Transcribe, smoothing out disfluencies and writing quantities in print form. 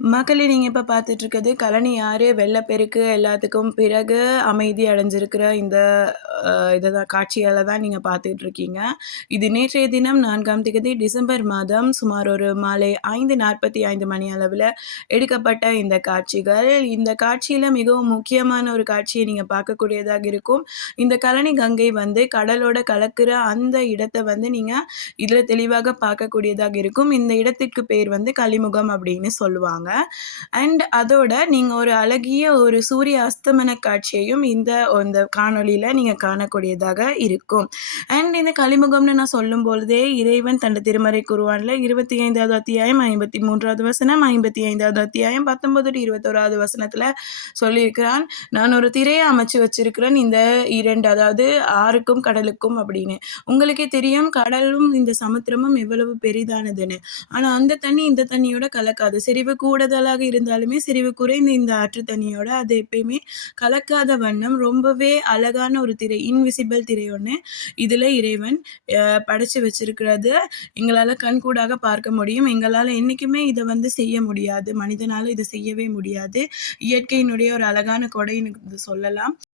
மக்களே நீங்க இப்ப பார்த்துட்டு இருக்கிறது கழனி ஆறு வெள்ளப்பெருக்கு எல்லாத்துக்கும் பிறகு அமைதி அடைஞ்சிருக்கிற இந்த இதுதான் காட்சிகள தான் நீங்க பார்த்துட்டு இருக்கீங்க. இது நேற்றைய தினம் 4ஆம் தேதி டிசம்பர் மாதம் சுமார் ஒரு மாலை 5:45 மணி அளவுல எடுக்கப்பட்ட இந்த காட்சிகள். இந்த காட்சியில மிகவும் முக்கியமான ஒரு காட்சிய நீங்க பார்க்கக்கூடியதாக இருக்கும். இந்த கழனி கங்கை வந்து கடலோட கலக்கிற அந்த இடத்த வந்து நீங்க இதுல தெளிவாக பார்க்கக்கூடியதாக இருக்கும். இந்த இடத்திற்கு பேர் வந்து கலிமுகம் அப்படின்னு சொல்லுவாங்க. அதோட நீங்க ஒரு அழகிய ஒரு சூரிய அஸ்தமன காட்சியையும் இந்த காணொளியில நீங்க காணக்கூடியதாக இருக்கும். இந்த கலிமுகம்னு நான் சொல்லும்பொழுதே இறைவன் தன் திருமறை குர்ஆன்ல 25வது அத்தியாயம் 53வது வசனம், 55வது அத்தியாயம் 19-21வது வசனத்துல சொல்லியிருக்கிறான். நான் ஒரு திரையை அமைச்சு வச்சிருக்கிறேன் இந்த 2 அதாவது ஆறுக்கும் கடலுக்கும் அப்படின்னு. உங்களுக்கே தெரியும் கடலும் இந்த சமுத்திரமும் எவ்வளவு பெரிதானதுன்னு. ஆனா அந்த தண்ணி இந்த தண்ணியோட கலக்காது. செறிவு கூடுதலாக இருந்தாலுமே செறிவு குறைந்த இந்த ஆற்று தண்ணியோட அது எப்பயுமே கலக்காத வண்ணம் ரொம்பவே அழகான ஒரு திரை, இன்விசிபிள் திரை ஒண்ணு இதுல இறைவன் படைச்சு வச்சிருக்கிறது எங்களால கண்கூடாக பார்க்க முடியும். எங்களால என்னைக்குமே இத வந்து செய்ய முடியாது. மனிதனால இத செய்யவே முடியாது. இயற்கையினுடைய ஒரு அழகான கொடைன்னு சொல்லலாம்.